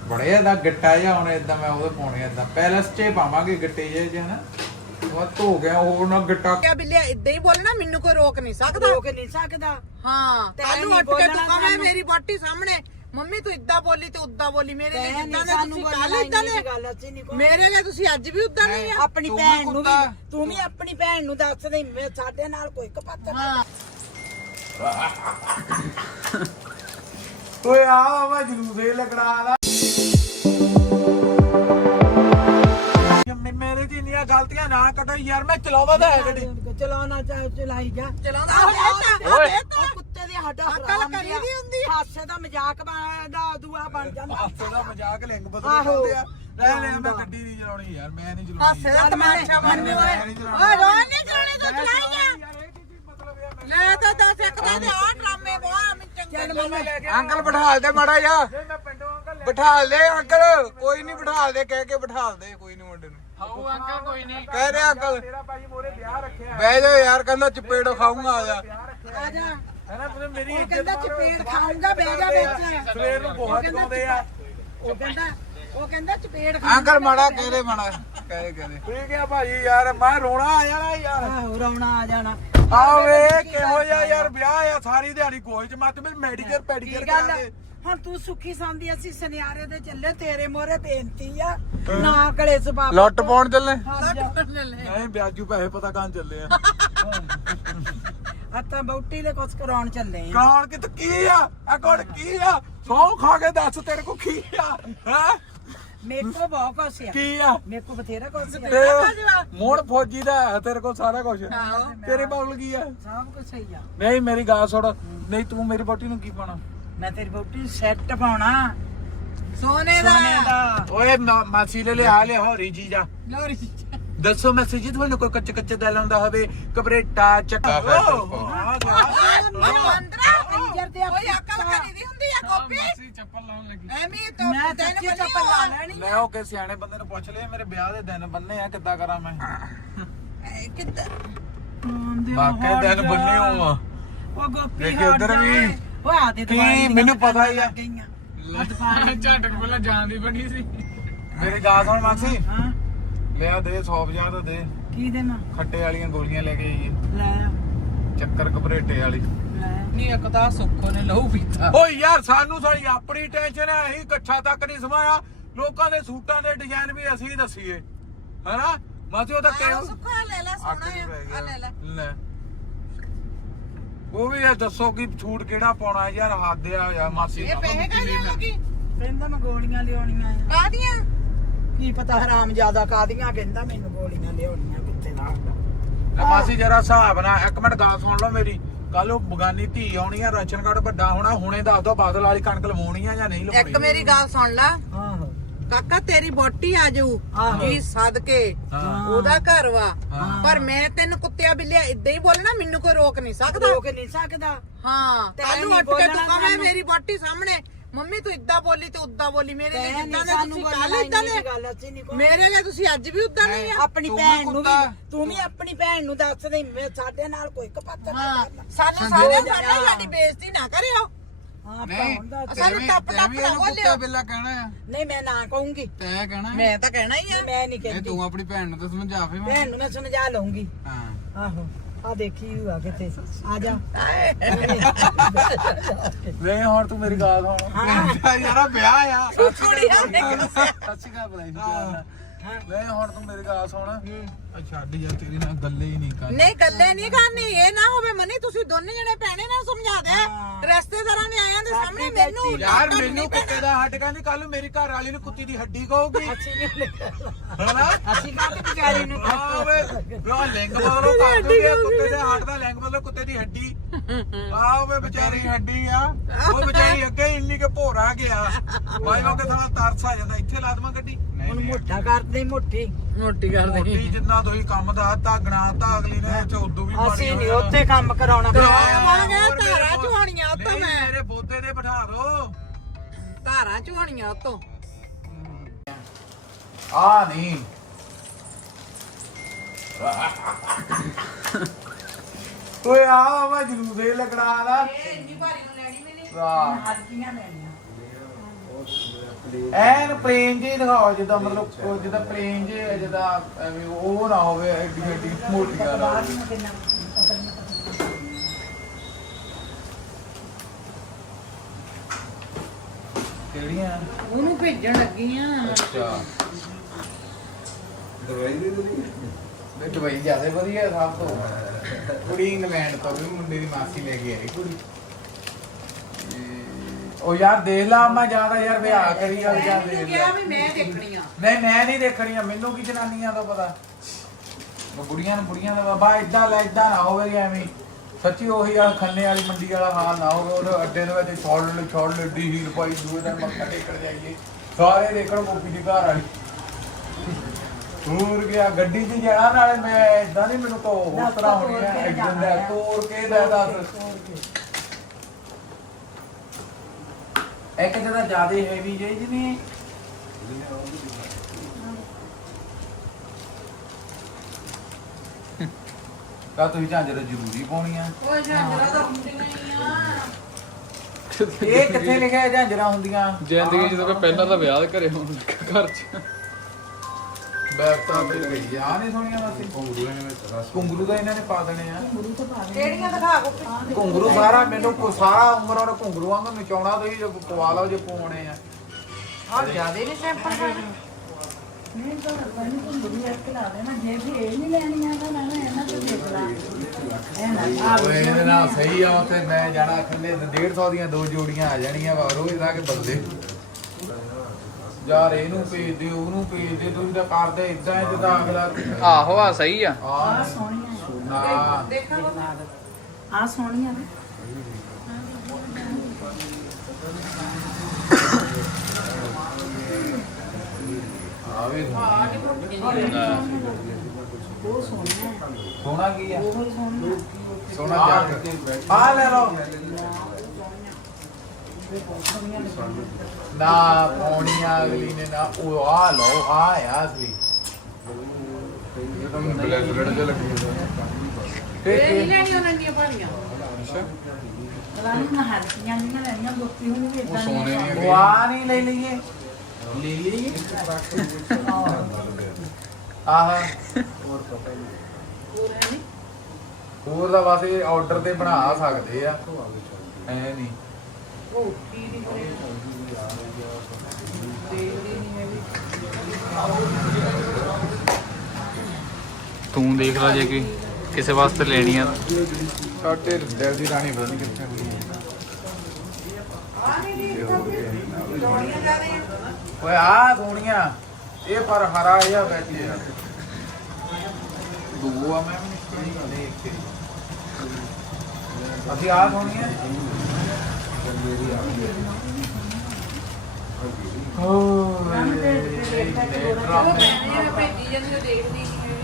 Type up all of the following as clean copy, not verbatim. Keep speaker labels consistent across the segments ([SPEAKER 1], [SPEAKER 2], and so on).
[SPEAKER 1] ਬੜੇ ਇਹਦਾ ਗਿੱਟਾ ਜਿਹਾ ਹੁਣ ਇਦਾਂ ਮੈਂ ਉਹਦੇ ਪਾਉਣੇ ਇਦਾਂ ਪੈਲਸ 'ਚ ਪਾਵਾਂਗੇ ਗਿੱਟੇ ਜਿਹੇ ਹਨਾ ਉਹ ਧੋ ਗਿਆ ਉਹ ਨਾ ਗਿੱਟਾ
[SPEAKER 2] ਕਿਆ ਬਿੱਲਿਆ ਇਦਾਂ ਹੀ ਬੋਲਣਾ ਮੈਨੂੰ ਕੋਈ ਰੋਕ ਨਹੀਂ ਸਕਦਾ
[SPEAKER 3] ਰੋਕ ਨਹੀਂ ਸਕਦਾ
[SPEAKER 2] ਹਾਂ ਕੱਲ ਨੂੰ ਉੱਠ ਕੇ ਤੂੰ ਕਵੇਂ ਮੇਰੀ ਬੋਟੀ ਸਾਹਮਣੇ ਮੰਮੀ ਤੂੰ ਇਦਾਂ ਬੋਲੀ ਤੇ ਉਦਾਂ ਬੋਲੀ ਮੇਰੇ ਲਈ ਜਿੱਦਾਂ ਦੇ ਤੁਸੀਂ ਕੱਲ ਇਦਾਂ ਦੇ ਮੇਰੇ ਲਈ ਤੁਸੀਂ ਅੱਜ ਵੀ ਉਦਾਂ ਨਹੀਂ ਆ
[SPEAKER 3] ਆਪਣੀ ਭੈਣ ਨੂੰ ਵੀ ਤੂੰ ਵੀ ਆਪਣੀ ਭੈਣ ਨੂੰ ਦੱਸ ਦੇ ਸਾਡੇ ਨਾਲ ਕੋਈ ਕਪੱਤ ਨਹੀਂ
[SPEAKER 1] ਓਏ ਆ ਵਾ ਜਲੂਸੇ ਲੱਗਣਾ ਦਾ ਮੇਰੇ ਜੀ ਇੰਨੀਆਂ ਗਲਤੀਆਂ ਨਾ ਕੱਢੋ ਯਾਰ ਮੈਂ ਚਲਾਉਂਦਾ ਤਾਂ ਹੈ ਗੱਡੀ
[SPEAKER 3] ਚਲਾਉਣਾ ਚਲਾਈ ਜਾ
[SPEAKER 2] ਚਲਾਉਂਦਾ
[SPEAKER 3] ਓਏ ਕੁੱਤੇ ਦੀ ਹੱਡਾ
[SPEAKER 2] ਅਕਲ ਕਰੀ ਦੀ ਹੁੰਦੀ
[SPEAKER 3] ਹਾਸੇ ਦਾ ਮਜ਼ਾਕ ਬਣਦਾ ਦੂਆ ਬਣ ਜਾਂਦਾ
[SPEAKER 1] ਹਾਸੇ ਦਾ ਮਜ਼ਾਕ ਲਿੰਗ ਬਦਲਦੇ ਆ ਲੈ ਮੈਂ ਗੱਡੀ ਨਹੀਂ ਚਲਾਉਣੀ ਯਾਰ ਮੈਂ ਨਹੀਂ ਚਲਾਉਣੀ
[SPEAKER 2] ਹਾਸੇ ਦਾ ਤਮਾਸ਼ਾ ਮੰਨੂ ਓਏ ਰੋਣ ਨਹੀਂ ਚਲਾਉਣੀ ਤੂੰ ਚਲਾਈ ਜਾ ਲੈ ਤਾਂ ਦੱਸ ਇੱਕ ਦਾ ਤੇ ਆ ਡਰਾਮੇ ਬੋਆ ਮੈਂ ਚੰਗੇ
[SPEAKER 1] ਅੰਕਲ ਬਿਠਾ ਦੇ ਮਾੜਾ ਜਾ ਬਿਠਾ ਦੇ ਅੰਕਲ ਕੋਈ ਨਹੀਂ ਬਿਠਾ ਦੇ ਕਹਿ ਕੇ ਬਿਠਾ ਦੇ ਕੋਈ ਨਹੀਂ ਮੁੰਡੇ ਨੂੰ
[SPEAKER 4] ਹਾਉ ਅੰਕਲ ਕੋਈ ਨਹੀਂ
[SPEAKER 1] ਕਹਿ ਰਿਹਾ ਅੰਕਲ
[SPEAKER 4] ਤੇਰਾ ਭਾਜੀ ਮੋਰੇ ਵਿਆਹ ਰੱਖਿਆ
[SPEAKER 1] ਬਹਿ ਜਾ ਯਾਰ ਕਹਿੰਦਾ ਚਪੇੜ ਖਾਊਂਗਾ ਆ ਜਾ
[SPEAKER 3] ਆ ਜਾ
[SPEAKER 1] ਹੈਨਾ ਤੁਸੀਂ ਮੇਰੀ
[SPEAKER 3] ਉਹ ਕਹਿੰਦਾ ਚਪੇੜ ਖਾਊਂਗਾ ਬਹਿ ਜਾ ਵਿੱਚ
[SPEAKER 1] ਸਵੇਰ ਨੂੰ ਬਹੁਤ ਖਾਉਂਦੇ ਆ
[SPEAKER 3] ਉਹ ਕਹਿੰਦਾ ਚਪੇੜ ਖਾ
[SPEAKER 1] ਅੰਕਲ ਮਾੜਾ ਕਹਿ ਦੇ ਮਾੜਾ ਕਹਿ ਦੇ ਠੀਕ ਹੈ ਭਾਜੀ ਯਾਰ ਮੈਂ ਰੋਣਾ ਆ ਜਾਣਾ ਯਾਰ
[SPEAKER 3] ਆਹੋ ਰੌਣਾ ਆ ਜਾਣਾ
[SPEAKER 1] ਆ ਵੇ ਕਿਹੋ ਜਿਹਾ ਯਾਰ ਵਿਆਹ ਆ ਸਾਰੀ ਦਿਹਾੜੀ ਗੋਲ ਚ ਮੱਤ ਮੇਰੇ ਮੈਡੀਕਲ ਪੈਡੀਕਲ ਕਰਾਂਗੇ
[SPEAKER 3] ਹੁਣ ਤੂੰ ਸੁੱਖੀ ਸੰਦੀ ਅਸੀਂ ਸੁਨਿਆਰੇ ਦੇ ਚੱਲੇ ਤੇਰੇ ਮੋਰੇ ਬੇਨਤੀ ਆ ਨਾ ਕਲੇਸ਼ ਬਾਬਾ
[SPEAKER 1] ਲੁੱਟ ਪਾਉਣ ਚੱਲੇ
[SPEAKER 2] ਲੈ
[SPEAKER 1] ਨਹੀਂ ਵਿਆਜੂ ਪੈਸੇ ਪਤਾ ਕਾਂ ਚੱਲੇ ਆ
[SPEAKER 3] ਆਪਾਂ ਬੌਟੀ ਦੇ ਕੁਛ ਕਰਾਉਣ ਚੱਲੇ ਆ
[SPEAKER 1] ਕੌਣ ਕਿ ਕੀ ਆ ਆ ਕੌਣ ਕੀ ਆ ਸੌ ਖਾ ਕੇ ਦੱਸ ਤੇਰੇ ਕੋ ਕੀ ਆ ਹੈ
[SPEAKER 3] ਮੇਰੇ ਕੋ ਬਹੁਤ ਕੁਛ ਆ
[SPEAKER 1] ਕੀ ਆ
[SPEAKER 3] ਮੇਰੇ ਕੋ ਬਥੇਰਾ ਕੁਛ ਆ
[SPEAKER 1] ਤੇ ਮੋੜ ਫੌਜੀ ਦਾ ਹੈ ਤੇਰੇ ਕੋਲ ਸਾਰਾ ਕੁਝ ਤੇਰੇ ਬਾਬਲ ਕੀ ਆ
[SPEAKER 3] ਸਭ ਕੁਛ ਸਹੀ ਆ
[SPEAKER 1] ਨਹੀਂ ਮੇਰੀ ਗੱਲ ਸੁਣ ਨਹੀਂ ਤੂੰ ਮੇਰੀ ਬੋਟੀ ਨੂੰ ਕੀ ਪਾਣਾ
[SPEAKER 3] ਮੈਂ ਤੇਰੀ ਬੌਟੀ ਨੂੰ ਸੈੱਟ ਪਾਉਣਾ
[SPEAKER 2] ਸੋਨੇ ਦਾ
[SPEAKER 1] ਓਏ ਮਾਸੀ ਲੈ ਲਿਆ ਹੋਰੀ ਜੀ ਜਾ
[SPEAKER 2] ਲੋਰੀ
[SPEAKER 1] ਦੱਸੋ ਮੈਸੇਜ ਜੀ ਤੁਹਾਨੂੰ ਕੋਈ ਕੱਚੇ ਦਾ ਲਾਉਂਦਾ ਹੋਵੇ ਕਬਰੇਟਾ ਚੱਕਾ
[SPEAKER 2] ਮੈਨੂੰ ਅੰਦਰਾ
[SPEAKER 3] ਕੰਜਰ ਦੇ
[SPEAKER 2] ਕੋਈ ਅਕਲ ਕਰੀ ਦੀ ਹੁੰਦੀ ਆ ਗੋਪੀ
[SPEAKER 4] ਮਾਸੀ ਚੱਪਲ ਲਾਉਣ ਲੱਗੀ
[SPEAKER 2] ਐਵੇਂ ਤਾਂ
[SPEAKER 3] ਮੈਂ ਤੈਨੂੰ ਚੱਪਲ ਲਾ ਲੈਣੀ
[SPEAKER 1] ਲੈ ਉਹ ਕੇ ਸਿਆਣੇ ਬੰਦੇ ਨੂੰ ਪੁੱਛ ਲਿਆ ਮੇਰੇ ਵਿਆਹ ਦੇ ਦਿਨ ਬੰਨੇ ਆ ਕਿੱਦਾਂ ਕਰਾਂ ਮੈਂ
[SPEAKER 2] ਕਿੱਦਾਂ
[SPEAKER 1] ਵਾਕਿਆ ਦਿਨ ਬੰਨੇ ਹੋਆ
[SPEAKER 3] ਉਹ ਗੋਪੀ
[SPEAKER 1] ਦੇਖ ਇੱਧਰ ਵੀ
[SPEAKER 3] ਉਹ ਆ ਦੇ
[SPEAKER 1] ਕੀ ਮੈਨੂੰ ਪਤਾ ਹੀ ਆ
[SPEAKER 4] ਝਟਕ ਪਹਿਲਾਂ ਜਾਣ ਦੀ ਬਣੀ ਸੀ
[SPEAKER 1] ਮੇਰੀ ਗੱਲ ਸੁਣ ਮਾਸੀ
[SPEAKER 3] ਹਾਂ
[SPEAKER 1] ਲਿਆ ਦੇ 100 ਤਾਂ ਦੇ
[SPEAKER 3] ਕੀ ਦੇਣਾ
[SPEAKER 1] ਖੱਟੇ ਵਾਲੀਆਂ ਗੋਲੀਆਂ ਲੈ ਕੇ ਆਈਏ
[SPEAKER 3] ਲੈ ਆ,
[SPEAKER 1] ਚੱਕਰ ਕਬਰੇਟੇ ਵਾਲੀ
[SPEAKER 3] ਲੈ ਆ।
[SPEAKER 2] ਨਹੀਂ ਇੱਕ ਤਾਂ ਸੁੱਖੋ ਨੇ ਲਹੂ ਪੀਤਾ
[SPEAKER 1] ਓ ਯਾਰ ਸਾਨੂੰ ਸਾਡੀ ਆਪਣੀ ਟੈਨਸ਼ਨ ਹੈ ਅਸੀਂ ਕੱਛਾ ਤੱਕ ਨਹੀਂ ਸਮਾਇਆ ਲੋਕਾਂ ਦੇ ਸੂਟਾਂ ਦੇ ਡਿਜ਼ਾਈਨ ਵੀ ਅਸੀਂ ਦੱਸੀਏ ਹੈਨਾ ਮਾਸੀ ਉਹ ਤਾਂ ਕਹਿ
[SPEAKER 2] ਸੁੱਖਾ ਲੈ ਲੈ ਸੋਨਾ ਆ ਲੈ ਲੈ
[SPEAKER 1] ਲੈ ਉਹ ਵੀ ਇਹ ਦੱਸੋ ਕਿ ਛੂਟ ਕਿਹੜਾ ਪਾਉਣਾ ਯਾਰ ਹੱਦ ਆ ਯਾਰ ਮਾਸੀ
[SPEAKER 2] ਇਹ ਪੈਸੇ ਕਾਹਦੇ ਲੱਗੀ
[SPEAKER 3] ਕਹਿੰਦਾ ਮੈਂ ਗੋਲੀਆਂ ਲਿਆਉਣੀਆਂ ਆ
[SPEAKER 2] ਕਾਹਦੀਆਂ
[SPEAKER 3] ਕੀ ਪਤਾ ਹਰਾਮ ਜ਼ਿਆਦਾ ਕਾਦੀਆਂ ਕਹਿੰਦਾ ਮੈਨੂੰ ਗੋਲੀਆਂ ਲਿਆਉਣੀਆਂ ਕਿੱਥੇ ਨਾਲ
[SPEAKER 1] ਮਾਸੀ ਜਰਾ ਹਿਸਾਬ ਨਾਲ ਇੱਕ ਮਿੰਟ ਗੱਲ ਸੁਣ ਲਓ ਮੇਰੀ ਕੱਲ ਉਹ ਬਗਾਨੀ ਧੀ ਆਉਣੀ ਆ ਰਾਸ਼ਨ ਕਾਰਡ ਵੱਡਾ ਹੋਣਾ ਹੁਣੇ ਦੱਸ ਦੋ ਬਾਦਲ ਵਾਲੀ ਕਣਕ ਲਵਾਉਣੀ ਆ ਜਾਂ ਨਹੀਂ ਲਵਾਉਣੀ
[SPEAKER 2] ਇੱਕ ਮੇਰੀ ਗੱਲ ਸੁਣ ਲੈ
[SPEAKER 3] ਆਹੋ
[SPEAKER 2] ਕਾਕਾ ਤੇਰੀ ਬੋਟੀ ਆ ਜਾਊ
[SPEAKER 3] ਆਹੋ।
[SPEAKER 2] ਜੀ ਸਦਕੇ
[SPEAKER 1] ਹਾਂ।
[SPEAKER 2] ਉਹਦਾ ਘਰ ਵਾ
[SPEAKER 1] ਹਾਂ।
[SPEAKER 2] ਪਰ ਮੈਂ ਤੈਨੂੰ ਕੁੱਤਿਆ ਬਿੱਲਿਆ ਇਦਾਂ ਹੀ ਬੋਲਣਾ ਮੈਨੂੰ ਕੋਈ ਰੋਕ ਨਹੀਂ ਸਕਦਾ
[SPEAKER 3] ਰੋਕ ਨਹੀਂ ਸਕਦਾ
[SPEAKER 2] ਹਾਂ
[SPEAKER 3] ਤੈਂ
[SPEAKER 2] ਕੱਲ ਨੂੰ
[SPEAKER 3] ਨੀ
[SPEAKER 2] ਉੱਠ ਕੇ ਤੂੰ
[SPEAKER 3] ਬੋਲਣਾ
[SPEAKER 2] ਕਵੇਂ
[SPEAKER 3] ਸਾਨੂੰ।
[SPEAKER 2] ਮੇਰੀ ਬੋਟੀ ਸਾਹਮਣੇ ਮੰਮੀ ਤੂੰ ਇਦਾਂ ਬੋਲੀ ਤੇ ਉਦਾਂ ਬੋਲੀ ਮੇਰੇ ਲਈ
[SPEAKER 3] ਤੈਂ
[SPEAKER 2] ਜਿੱਦਾਂ
[SPEAKER 3] ਨੀ
[SPEAKER 2] ਦੇ
[SPEAKER 3] ਸਾਨੂੰ
[SPEAKER 2] ਤੁਸੀਂ
[SPEAKER 3] ਬੋਲਣਾ
[SPEAKER 2] ਕੱਲ ਇਦਾਂ
[SPEAKER 3] ਇੰਨੀ
[SPEAKER 2] ਦੇ
[SPEAKER 3] ਗੱਲ ਅਸੀਂ ਨਹੀਂ ਕੋਈ
[SPEAKER 2] ਮੇਰੇ ਲਈ ਤੁਸੀਂ ਅੱਜ ਵੀ ਉਦਾਂ ਨਹੀਂ ਆ
[SPEAKER 3] ਆਪਣੀ
[SPEAKER 1] ਤੂੰ ਵੀ
[SPEAKER 3] ਭੈਣ ਨੂੰ
[SPEAKER 1] ਕੁੱਤਾ।
[SPEAKER 3] ਵੀ ਤੂੰ ਵੀ ਆਪਣੀ ਭੈਣ ਨੂੰ ਦੱਸ ਦੇ ਸਾਡੇ ਨਾਲ ਕੋਈ ਕਪੱਤ ਨਾ
[SPEAKER 2] ਹਾਂ
[SPEAKER 3] ਕਰਨਾ
[SPEAKER 2] ਸਾਨੂੰ ਸਾਰਿਆਂ ਸਾਹਮਣੇ ਸਾਡੀ ਬੇਇੱਜ਼ਤੀ ਨਾ ਕਰਿਓ
[SPEAKER 3] ਹਾਂ
[SPEAKER 1] ਨਹੀਂ
[SPEAKER 3] ਪਾਉਣ ਦਾ
[SPEAKER 2] ਸਾਨੂੰ ਟੱਪ
[SPEAKER 1] ਤੈਂ
[SPEAKER 2] ਟੱਪ
[SPEAKER 1] ਵੀ
[SPEAKER 2] ਨਾ
[SPEAKER 1] ਇਹਨੂੰ
[SPEAKER 2] ਬੋਲਿਓ
[SPEAKER 1] ਕੁੱਤਾ ਬਿੱਲਾ ਕਹਿਣਾ ਆ
[SPEAKER 3] ਨਹੀਂ ਮੈਂ ਨਾ ਕਹੂੰਗੀ
[SPEAKER 1] ਤੈਂ ਕਹਿਣਾ
[SPEAKER 2] ਮੈਂ ਤਾਂ ਕਹਿਣਾ ਹੀ ਆ
[SPEAKER 3] ਮੈਂ ਨਹੀਂ
[SPEAKER 1] ਇਹ
[SPEAKER 3] ਕਹਿੰਦੀ
[SPEAKER 1] ਤੂੰ ਆਪਣੀ ਭੈਣ ਨੂੰ ਤਾਂ ਸਮਝਾ ਫੇ
[SPEAKER 3] ਭੈਣ ਨੂੰ ਮੈਂ ਸਮਝਾ ਲਊਂਗੀ
[SPEAKER 1] ਹਾਂ
[SPEAKER 3] ਆਹੋ ਆ ਦੇਖੀ ਹੋਆ ਕਿਤੇ ਆ ਜਾ
[SPEAKER 1] ਵੇ ਹੁਣ ਤੂੰ ਮੇਰੀ ਗੱਲ ਸੁਣ ਯਾਰਾ ਵਿਆਹ ਆ
[SPEAKER 2] ਕੁੜੀਆਂ ਨੇ
[SPEAKER 1] ਸੱਚੀ ਗੱਲ ਬੁਲਾਈ ਵੇ ਹੁਣ ਤੂੰ ਮੇਰੀ ਗੱਲ ਸੁਣ ਛੱਡ ਯਾਰ ਤੇਰੀ ਨਾਲ ਗੱਲੇ ਹੀ ਨਹੀਂ ਕਰ
[SPEAKER 2] ਨਹੀਂ ਗੱਲੇ ਨਹੀਂ ਕਰਨੀ ਇਹ ਨਾ ਹੋਵੇ ਮਨੀ ਤੁਸੀਂ ਦੋਨੇ ਜਣੇ ਭੈਣੇ ਨਾਲ ਸਮਝਾ ਦੇ ਰਿਸ਼ਤੇਦਾਰਾਂ ਦੇ ਆਇਆਂ ਦੇ ਸਾਹਮਣੇ ਮੈਨੂੰ
[SPEAKER 1] ਯਾਰ ਮੈਨੂੰ ਕੁੱਤੇ ਦਾ ਹੱਡ ਕਹਿੰਦੀ ਕੱਲ ਨੂੰ ਮੇਰੀ ਘਰ ਵਾਲੀ ਨੂੰ ਕੁੱਤੀ ਦੀ ਹੱਡੀ ਕਹੂਗੀ
[SPEAKER 3] ਅਸੀਂ ਨਹੀਂ
[SPEAKER 1] ਹਣਾ
[SPEAKER 3] ਅਸੀਂ ਕਾਹਦੇ ਵਿਚਾਰੀ ਨੂੰ
[SPEAKER 1] ਆ ਵੇ ਲੋ ਲਿੰਗ ਬਦਲੋ ਕਰ ਦੂਗੇ ਕੁੱਤੇ ਦੇ ਹੱਡ ਦਾ ਲਿੰਗ ਬਦਲੋ ਕੁੱਤੇ ਦੀ ਹੱਡੀ ਆ ਵੇ ਵਿਚਾਰੀ ਹੱਡੀ ਆ ਉਹ ਵਿਚਾਰੀ ਅੱਗੇ ਇੰਨੀ ਕੇ ਭੋਰਾ ਗਿਆ ਵਾਈ ਉਹ ਕੇ ਥੋੜਾ ਤਰਸ ਆ ਜਾਂਦਾ ਇੱਥੇ ਲਾ ਦਵਾਂ ਗੱਡੀ
[SPEAKER 3] ਹੁਣ ਮੋਟਾ ਕਰਦੇ ਮੋਟੀ
[SPEAKER 2] ਮੋਟੀ ਕਰ
[SPEAKER 1] ਮੋਟੀ ਜਿੰਨਾ ਤੁਸੀਂ ਕੰਮ ਦਾ ਗਣਾਤਾ ਅਗਲੀ ਨੇ ਇੱਥੇ ਉਦੋਂ ਵੀ
[SPEAKER 3] ਅਸੀਂ ਨਹੀਂ ਉੱਥੇ ਕੰਮ ਕਰਾਉਣਾ
[SPEAKER 2] ਧਾਰਾਂ ਚੁਹਾਣੀਆਂ ਉਤੋਂ
[SPEAKER 1] ਨਹੀਂ,
[SPEAKER 2] ਮੈਂ
[SPEAKER 1] ਮੇਰੇ ਬੋਤੇ ਤੇ ਬਿਠਾ ਦੋ
[SPEAKER 2] ਧਾਰਾਂ ਚੁਹਾਣੀਆਂ ਉਤੋਂ
[SPEAKER 1] ਆ ਨਹੀਂ ਓਏ ਆ ਵਾ ਜਲੂਸੇ ਲੱਗਣਾ ਦਾ
[SPEAKER 2] ਇੰਨੀ ਭਾਰੀ ਨੂੰ ਲੈਣੀ ਮੈਨੇ
[SPEAKER 1] ਵਾਹ
[SPEAKER 3] ਹਲਕੀਆਂ ਲੈਣੀਆਂ
[SPEAKER 1] ਐਨ ਪਲੇਨ ਜੇ ਦਿਖਾਓ ਜਿੱਦਾਂ ਮਤਲਬ ਜਿੱਦਾਂ ਪਲੇਨ ਜੇ ਜਿੱਦਾਂ ਐਵੇਂ ਉਹ ਨਾ ਹੋਵੇ ਐਡੀ ਐਡੀ ਮੋਟੀਆਂ ਨਾ ਕਿਹੜੀਆਂ
[SPEAKER 2] ਉਹਨੂੰ ਭੇਜਣ ਲੱਗੀ ਆ।
[SPEAKER 1] ਅੱਛਾ
[SPEAKER 5] ਦਵਾਈ ਦੇ ਦਿੰਦੀ
[SPEAKER 1] ਤੇ ਦੁਬਈ ਜਿਆਦਾ ਵਧੀਆ ਸਭ ਤੋਂ ਕੁੜੀ ਇੰਗਲੈਂਡ ਤੋਂ ਵੀ ਮੁੰਡੇ ਦੀ ਮਾਸੀ ਲੈ ਕੇ ਆਈ ਕੁੜੀ ਉਹ ਯਾਰ ਦੇਖ ਲਾ ਮੈਂ ਜਿਆਦਾ ਯਾਰ ਵਿਆਹ ਕਰੀ ਆ ਜਾਂ ਦੇਖ
[SPEAKER 2] ਕਿਹਾ
[SPEAKER 1] ਲਾ
[SPEAKER 2] ਵੀ ਮੈਂ ਦੇਖਣੀ ਆ।
[SPEAKER 1] ਨਹੀਂ ਮੈਂ ਨਹੀਂ ਦੇਖਣੀ ਆ ਮੈਨੂੰ ਕੀ ਜਨਾਨੀਆਂ ਦਾ ਪਤਾ ਉਹ ਬੁੜੀਆਂ ਦਾ ਬਾਬਾ ਇਦਾਂ ਲੈ ਇਦਾਂ ਨਾ ਹੋਵੇ ਐਵੇਂ ਸੱਚੀ ਉਹੀ ਆ ਖੰਨੇ ਵਾਲੀ ਮੰਡੀ ਵਾਲਾ ਹਾਲ ਨਾ ਹੋਵੇ ਉਹ ਅੱਡੇ ਦੇ ਵਿੱਚ ਛੋੜ ਲੱਡੀ ਹੀਲ ਪਾਈ ਦੂਏ ਦਿਨ ਮੱਥਾ ਟੇਕਣ ਜਾਈਏ ਸਾਰੇ ਦੇਖਣ ਗੋਪੀ ਦੀ ਘਰ ਵਾਲੀ ਹੋਰ ਗਿਆ ਗੱਡੀ 'ਚ ਜਾਣਾ ਨਾਲੇ ਮੈਂ ਇਦਾਂ ਨਹੀਂ ਮੈਨੂੰ ਤੋਂ ਉਸ ਤਰ੍ਹਾਂ ਹੋਣੀ ਆ ਇਦਾਂ ਦਾ ਤੋੜ ਕੇ ਦਾ ਦੱਸ ਇੱਕ ਜਿਹੜਾ ਜ਼ਿਆਦਾ ਹੈਵੀ ਜੇ ਜਿਵੇਂ ਕਾ ਤੁਸੀਂ ਝਾਂਜਰ ਜ਼ਰੂਰੀ ਪਾਉਣੀ ਆ
[SPEAKER 2] ਉਹ ਝਾਂਜਰਾ ਤਾਂ ਹੁੰਦੀਆਂ ਹੀ ਆ।
[SPEAKER 1] ਇਹ ਕਿੱਥੇ ਲਿਖਿਆ ਝਾਂਜਰਾਂ ਹੁੰਦੀਆਂ
[SPEAKER 4] ਜ਼ਿੰਦਗੀ ਜਦੋਂ ਮੈਂ ਪਹਿਲਾਂ ਤਾਂ ਵਿਆਹ ਘਰੇ ਹੋਣ ਲੱਗਾ ਘਰ 'ਚ
[SPEAKER 1] ਬੈਠਾ ਤੇ ਗਈ ਆ ਨਹੀਂ ਸੁਣੀਆਂ ਮਾਸੀ ਘੁੰਗਰੂ ਦਾ ਇਹਨਾਂ ਨੇ ਪਾ ਦੇਣੇ ਆ
[SPEAKER 2] ਕਿਹੜੀਆਂ ਦਿਖਾ ਗੋਪੀ?
[SPEAKER 1] ਘੁੰਗਰੂ ਸਾਰਾ ਮੈਨੂੰ ਸਾਰਾ ਉਮਰ ਉਹ ਘੁੰਗਰੂਆਂ ਨੂੰ ਨਚਾਉਣਾ ਤੁਸੀਂ ਜੇ ਪਵਾ ਲਓ ਜੇ ਪਾਉਣੇ ਆ
[SPEAKER 2] ਆ ਜਿਆਦੇ ਨਹੀਂ ਸੈਂਪਲ ਕਰ
[SPEAKER 3] ਨਹੀਂ ਤਾਂ ਮੈਨੂੰ ਤਾਂ ਬੁਰੀ ਇੱਕ ਲਾ ਦੇਣਾ ਜੇ ਵੀ ਇਹ ਨਹੀਂ ਲੈਣੀਆਂ ਤਾਂ ਨਾ ਇਹਨਾਂ ਤੋਂ ਦੇਖ ਲਾ
[SPEAKER 1] ਓਏ ਇਹਦੇ ਨਾਲ ਸਹੀ ਆ ਉੱਥੇ ਮੈਂ ਜਾਣਾ ਖੰਨੇ 150 ਦੀਆਂ ਦੋ ਜੋੜੀਆਂ ਆ ਜਾਣੀਆਂ ਵਾ ਰੋਜ਼ ਦਾ ਕੇ ਬੰਦੇ ਯਾਰ ਇਹਨੂੰ ਭੇਜ ਦੇ ਉਹਨੂੰ ਭੇਜ ਦੇ ਤੁਸੀਂ ਤਾਂ ਕਰਦੇ ਇਦਾਂ ਹੀ ਜਿੱਦਾਂ ਅਗਲਾ
[SPEAKER 4] ਆਹੋ ਆ ਸਹੀ ਆ
[SPEAKER 1] ਆ
[SPEAKER 3] ਸੋਹਣੀਆਂ
[SPEAKER 1] ਨਾ
[SPEAKER 2] ਦੇਖਾਂ
[SPEAKER 3] ਆ ਸੋਹਣੀਆਂ ਨੇ
[SPEAKER 1] ਆਵੇ
[SPEAKER 3] ਉਹ ਸੋਹਣੀਆਂ
[SPEAKER 1] ਸੋਨਾ ਕੀ ਆ
[SPEAKER 3] ਉਹ ਸੋਹਣੀਆਂ
[SPEAKER 1] ਸੋਨਾ ਜੱਟ ਆ ਲੈ ਲਓ ਨਾ ਪੌਣੀਆਂ ਅਗਲੀ ਨੇ ਨਾ ਉਹ ਆ ਲਓ ਆ ਆ ਅਸਲੀ ਇਹ ਤਾਂ ਬਲੈਕ ਬਲੈਕ ਜਿਹਾ ਲੱਗੀ
[SPEAKER 2] ਇਹ ਨਹੀਂ ਲੈਣੀਆਂ ਉਹਨਾਂ ਦੀਆਂ ਭਾਰੀਆਂ।
[SPEAKER 3] ਰਾਣੀ ਨਾ ਹਲਕੀਆਂ ਨਹੀਂ ਲੈਣੀਆਂ ਗੋਪੀ ਹੁਣ ਵੀ ਇਦਾਂ
[SPEAKER 4] ਸੋਨੇ ਦੀਆਂ
[SPEAKER 1] ਉਹ ਆ ਨਹੀਂ ਲੈ ਲਈਏ ਲੈ ਲਈਏ ਆਹ
[SPEAKER 2] ਹੋਰ ਹੈ ਨਹੀਂ
[SPEAKER 1] ਹੋਰ ਦਾ ਬਸ ਇਹ ਆਰਡਰ ਤੇ ਬਣਾ ਸਕਦੇ ਆ ਐ ਨਹੀਂ
[SPEAKER 2] ਉਹ ਕੀ ਦੀ ਕਰੇ ਦੇਖਦੀ ਨਹੀਂ ਹੈ ਵੀ
[SPEAKER 4] ਤੂੰ ਦੇਖ ਲੈ ਜੇ ਕਿ ਕਿਸੇ ਵਾਸਤੇ ਲੈਣੀ ਆ
[SPEAKER 1] ਸਾਡੇ ਦਿਲ ਦੀ ਰਾਣੀ ਪਤਾ ਨਹੀਂ ਕਿੱਥੇ ਹੋਈ
[SPEAKER 2] ਆ ਨਹੀਂ ਦੌੜੀਆਂ ਜਾ ਰਹੀਆਂ
[SPEAKER 1] ਓਏ ਆ ਸੋਹਣੀਆਂ ਇਹ ਪਰ ਹਰਾ ਜਿਹਾ ਬੈਠੇ ਆ ਦੋ ਆ ਮੈਂ ਵੀ ਨਹੀਂ ਦੇਖ ਕੇ ਅਸੀਂ ਆ ਸੋਹਣੀਆਂ ਹੋ
[SPEAKER 2] ਭੇਜੀ ਜਾਂਦੀ ਉਹ ਦੇਖਦੀ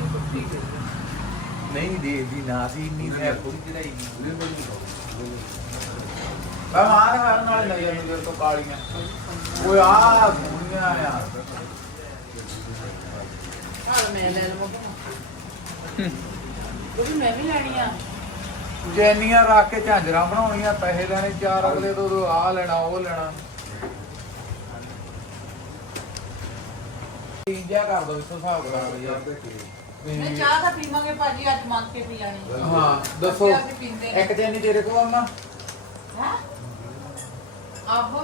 [SPEAKER 1] ਨਹੀਂ ਦੇਖਦੀ ਨਾ ਸੀ ਇੰਨੀ ਹੈ ਥੋੜੀ ਚੜਾਈ ਮੈਂ ਮਾਰ ਹਾਰਨ ਵਾਲੇ ਨਜ਼ਰ ਨੂੰ ਤੋਂ ਕਾਲੀਆਂ ਓਏ ਆ ਸੋਹਣੀਆਂ ਆ
[SPEAKER 2] ਮੈਂ ਲੈ ਲਵਾਂ ਉਹ ਵੀ ਮੈਂ ਵੀ ਲੈਣੀ ਆ।
[SPEAKER 1] ਜੈਨੀਆਂ ਰੱਖ ਕੇ ਝਾਂਜਰਾਂ ਬਣਾਉਣੀਆਂ ਪੈਸੇ ਲੈਣੇ ਚਾਰ ਅਗਲੇ ਤੋਂ ਆ ਲੈਣਾ ਉਹ ਲੈਣਾ ਇੰਜਾ ਕਰ ਦੋ ਇਸ ਹਿਸਾਬ ਨਾਲ ਯਾਰ
[SPEAKER 2] ਮੈਂ ਚਾਹ ਤਾਂ ਪੀਵਾਂਗੇ ਭਾਜੀ ਅੱਜ ਮੰਗ ਕੇ ਪੀ ਜਾਣੀ।
[SPEAKER 1] ਹਾਂ ਦੱਸੋ
[SPEAKER 2] ਅਸੀਂ ਪੀਂਦੇ ਨੇ।
[SPEAKER 1] ਇੱਕ ਜੈਨੀ ਤੇਰੇ ਕੋਲ ਆਮਾ
[SPEAKER 2] ਹੈ ਆਹੋ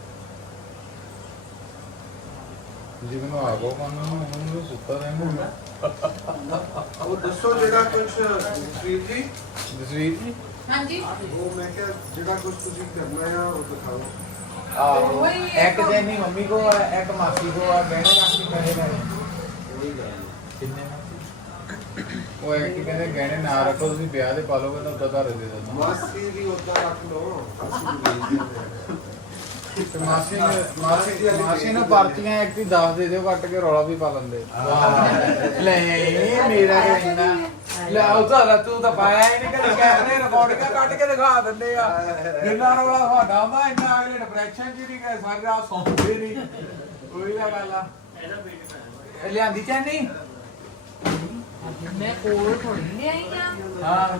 [SPEAKER 1] ਜਿਵੇਂ ਆ ਗੋ ਮੈਨੂੰ ਸੁੱਤਾ ਰਹਿਣਾ
[SPEAKER 5] ਉਹ ਦੱਸੋ ਜਿਹੜਾ ਕੁਝ ਸਵੀਟ ਜੀ
[SPEAKER 1] ਜਸਵੀਰ ਜੀ
[SPEAKER 2] ਹਾਂਜੀ
[SPEAKER 5] ਉਹ ਮੈਂ ਕਿਹਾ ਜਿਹੜਾ ਕੁਝ ਤੁਸੀਂ ਕਰਨਾ ਆ ਉਹ ਦਿਖਾਓ
[SPEAKER 1] ਆਹੋ
[SPEAKER 2] ਉਹੀ
[SPEAKER 1] ਇੱਕ ਜੈਨੀ ਮੰਮੀ ਕੋ ਆ ਇੱਕ ਮਾਸੀ ਕੋ ਆ ਗਹਿਣੇ ਰੱਖ ਕੇ ਪੈਸੇ ਲੈਣੇ
[SPEAKER 5] ਉਹੀ ਗੱਲ
[SPEAKER 1] ਕਿੰਨੇ ਉਹ ਇੱਕ ਹੀ ਕਹਿੰਦੇ ਗਹਿਣੇ ਨਾ ਰੱਖੋ ਤੁਸੀਂ ਵਿਆਹ ਦੇ ਪਾ ਲੋਗੇ ਤਾਂ ਉਦਾਂ ਘਰ ਦੇ ਦਿੰਦਾ
[SPEAKER 5] ਮਾਸੀ ਵੀ ਉਦਾਂ ਰੱਖ ਲਓ ਅਸੀਂ ਵੀ ਵੇਚ ਦਿੰਦੇ
[SPEAKER 1] ਤੇ ਮਾਸੀ ਨੂੰ ਪਰਚੀਆਂ ਇੱਕ ਹੀ 10 ਦੇ ਦਿਓ ਕੱਟ ਕੇ ਰੌਲਾ ਵੀ ਪਾ ਲੈਂਦੇ ਲੈ ਮੇਰਾ ਕਹਿੰਦਾ ਲੈ ਉਹ ਤਾਂ ਤੂੰ ਤਾਂ ਪਾਇਆ ਹੀ ਨਹੀਂ ਕਦੇ ਕੈਮਰੇ ਰਿਕਾਰਡਿੰਗਾਂ ਕੱਟ ਕੇ ਦਿਖਾ ਦਿੰਦੇ ਆ ਜਿੰਨਾ ਰੌਲਾ ਤੁਹਾਡਾ ਵਾ ਇੰਨਾ ਅਗਲੇ ਡਿਪਰੈਸ਼ਨ ਚ ਨਹੀਂ ਗਏ ਸਾਰੀ ਰਾਤ ਸੌਂਦੇ ਨਹੀਂ ਕੋਈ ਨਾ ਗੱਲ ਆ ਇਹ ਲਿਆਂਦੀ ਚੈਨੀ
[SPEAKER 2] ਮੈਂ ਕੋਲ ਥੋੜੀ ਨਹੀਂ ਆਈ ਆ।
[SPEAKER 1] ਹਾਂ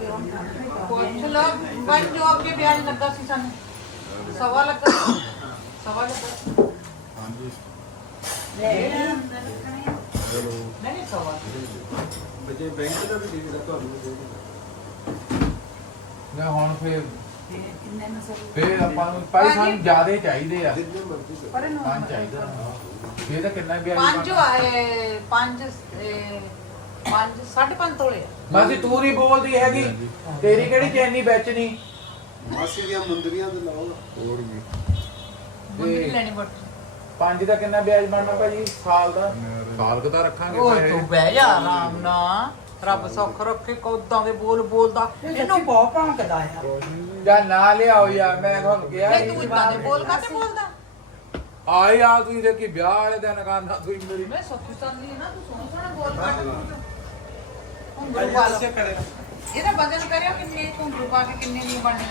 [SPEAKER 2] ਪੁੱਛ ਲਓ ਬਣ ਜੋਬ ਕੇ ਵਿਆਜ ਲੱਗਾ ਸੀ ਸਾਨੂੰ 1.25 ਲੱਗਾ ਸਵਾ ਲੱਗਾ
[SPEAKER 1] ਹਾਂਜੀ
[SPEAKER 2] ਨਹੀਂ ਸਵਾ
[SPEAKER 5] ਬਜੇ ਬੈਂਕ ਦਾ ਵੀ ਦੇ ਦਿੱਤਾ ਤੁਹਾਨੂੰ ਦੇ ਦਿੱਤਾ
[SPEAKER 1] ਨਾ ਹੁਣ ਫੇਰ
[SPEAKER 3] ਕਿੰਨੇ ਨਸਲ
[SPEAKER 1] ਫੇਰ ਆਪਾਂ ਨੂੰ ਭਾਈ ਸਾਨੂੰ ਜ਼ਿਆਦੇ ਚਾਹੀਦੇ ਆ
[SPEAKER 5] ਜਿੰਨੇ ਮਰਜ਼ੀ ਕਰੋ।
[SPEAKER 3] ਪਰ ਨੂੰ
[SPEAKER 1] ਪੰਜ ਚਾਹੀਦਾ ਇਹ ਤਾਂ ਕਿੰਨਾ ਵਿਆਜ
[SPEAKER 2] ਪੰਜ ਆਏ ਪੰਜ 5.5 ਤੋਲੇ
[SPEAKER 1] ਮਾਸੀ ਤੂੰ ਨਹੀਂ ਬੋਲਦੀ ਹੈਗੀ ਤੇਰੀ ਕਿਹੜੀ ਚੈਨੀ ਵੇਚਣੀ
[SPEAKER 5] ਮਾਸੀ ਦੀਆਂ ਮੁੰਦਰੀਆਂ ਤੇ ਲਾਓ ਹੋਰ ਵੀ
[SPEAKER 2] ਮੁੰਦਰੀ ਲੈਣੀ ਬਟ
[SPEAKER 1] ਪੰਜ ਦਾ ਕਿੰਨਾ ਵਿਆਜ ਬਣਨਾ ਭਾਜੀ ਸਾਲ ਦਾ ਸਾਲ ਕਦਾ ਰੱਖਾਂਗੇ
[SPEAKER 2] ਉਹ ਤੂੰ ਬਹਿ ਜਾ ਆਰਾਮ ਨਾਲ ਰੱਬ ਸੌਖ ਰੱਖੇ ਕੋਦਾਂ ਦੇ ਬੋਲ ਬੋਲਦਾ
[SPEAKER 3] ਇਹਨੂੰ ਬਹੁਤ ਭੌਂਕਦਾ ਆ
[SPEAKER 1] ਜਾਂ ਨਾ ਲਿਆਓ ਯਾਰ ਮੈਂ ਤੁਹਾਨੂੰ ਕਿਹਾ
[SPEAKER 2] ਇਹ ਤੂੰ ਇਦਾਂ ਦੇ ਬੋਲ ਕਾਤੇ ਬੋਲਦਾ
[SPEAKER 1] ਆਏ ਆ ਤੁਸੀਂ ਦੇ ਕੀ ਵਿਆਹ ਵਾਲੇ ਦਿਨ ਕਰਨਾ ਤੁਸੀਂ ਮੇਰੀ
[SPEAKER 2] ਮੈਂ ਸੌਖੀ ਸੰਦੀ ਨਾ ਤੂੰ ਸੋਹਣਾ ਬੋਲ ਕੱਟ ਘੁੰਗਰੂ ਪਾ ਲਓ ਇਹਦਾ ਵਜ਼ਨ ਕਰਿਓ ਕਿੰਨੇ ਘੁੰਗਰੂ ਪਾ ਕੇ ਕਿੰਨੇ ਨਹੀਂ ਬਣਨੇ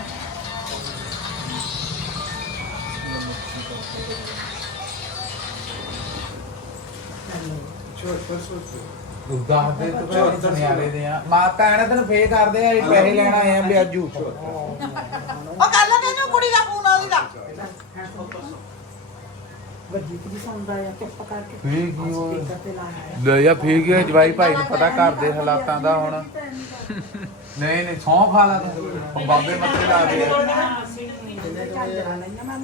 [SPEAKER 1] ਦੱਸ ਦੇ ਤੂੰ ਸੁਨਿਆਰੇ ਦੇ ਆ ਮਾਤਾ ਐਨੇ ਤੈਨੂੰ ਫੇ ਕਰਦੇ ਆ ਇਹ ਪੈਸੇ ਲੈਣ ਆਏ ਆ ਵਿਆਜੂ
[SPEAKER 2] ਉਹ ਕਰ ਲੈ ਤੈਨੂੰ ਕੁੜੀ ਦਾ ਫੋਨ ਆਉਂਦੀ ਦਾ
[SPEAKER 3] ਵੱਡੀ ਕੁੜੀ ਸੁਣਦਾ ਆ ਚੁੱਪ ਕਰਕੇ
[SPEAKER 1] ਫੇ ਕੀ ਉਹ
[SPEAKER 3] ਸਪੀਕਰ ਤੇ ਲਾਇਆ
[SPEAKER 1] ਲੈ ਜਾ ਫੇ ਕੀ ਜਵਾਈ ਭਾਈ ਨੂੰ ਪਤਾ ਘਰ ਦੇ ਹਾਲਾਤਾਂ ਦਾ ਹੁਣ ਨਹੀਂ ਨਹੀਂ ਸੌਂ ਖਾ ਲਾ ਤੂੰ ਬਾਬੇ ਮੱਥੇ ਲਾ ਦੇ
[SPEAKER 3] ਝਾਂਜਰਾਂ ਲਈਆਂ ਮੈਂ